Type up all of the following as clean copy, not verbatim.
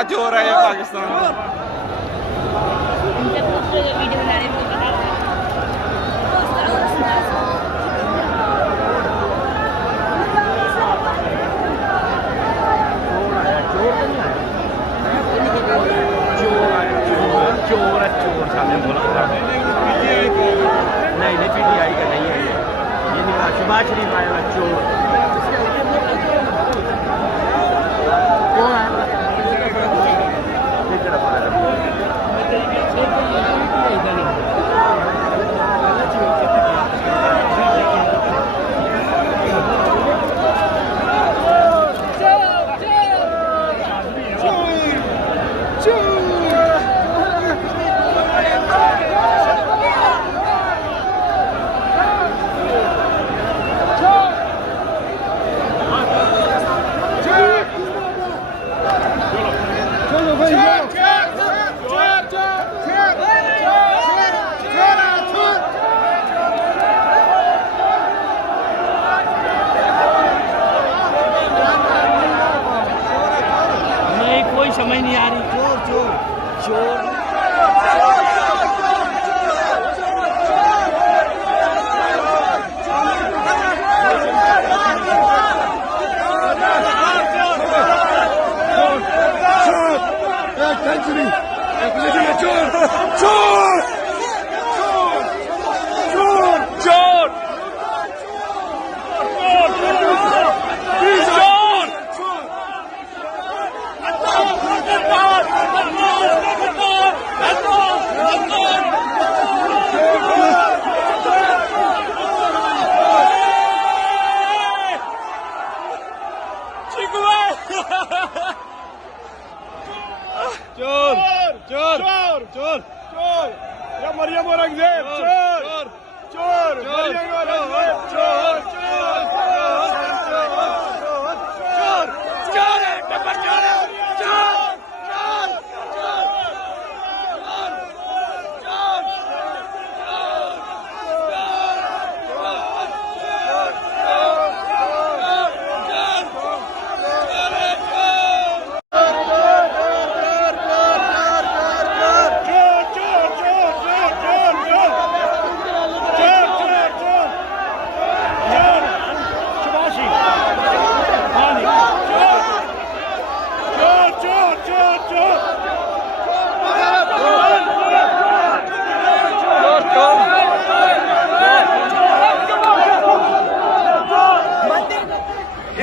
बड़ा चोर है ये पाकिस्तान। चोर है चोर सामने बोला नहीं पीटीआई का नहीं है ये नहीं शहबाज शरीफ आया हुआ चोर कौन है समझ नहीं आ रही चोर चोर चोर चोर चोर चोर चोर चोर या मरियम औरंगजेब चोर चोर मरियम औरंगजेब चोर चोर चोर चोर चोर है टप्पर चोर है चोर चोर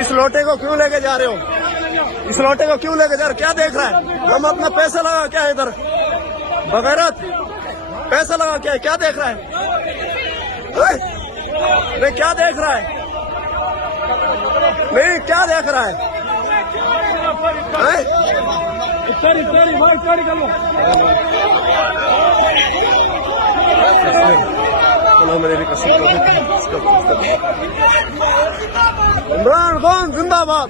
इस लोटे को क्यों लेके जा रहे हो? इस लोटे को क्यों लेके जा रहे हो? क्या देख रहा है? हम अपना पैसा लगा क्या है इधर बगैरत पैसा लगा क्या है? क्या देख रहा है? नहीं क्या देख रहा है? नहीं क्या देख रहा है? मेरी कसम इमरान खान जिंदाबाद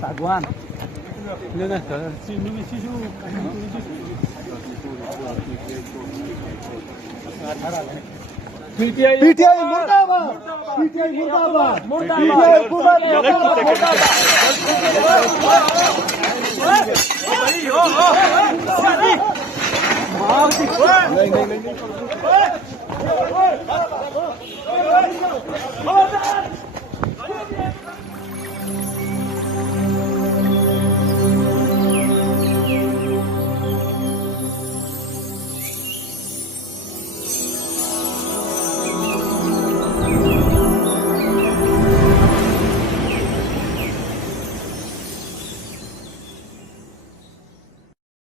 सागवान पीटीआई मुर्दाबाद पीटीआई मुर्दाबाद मुर्दाबाद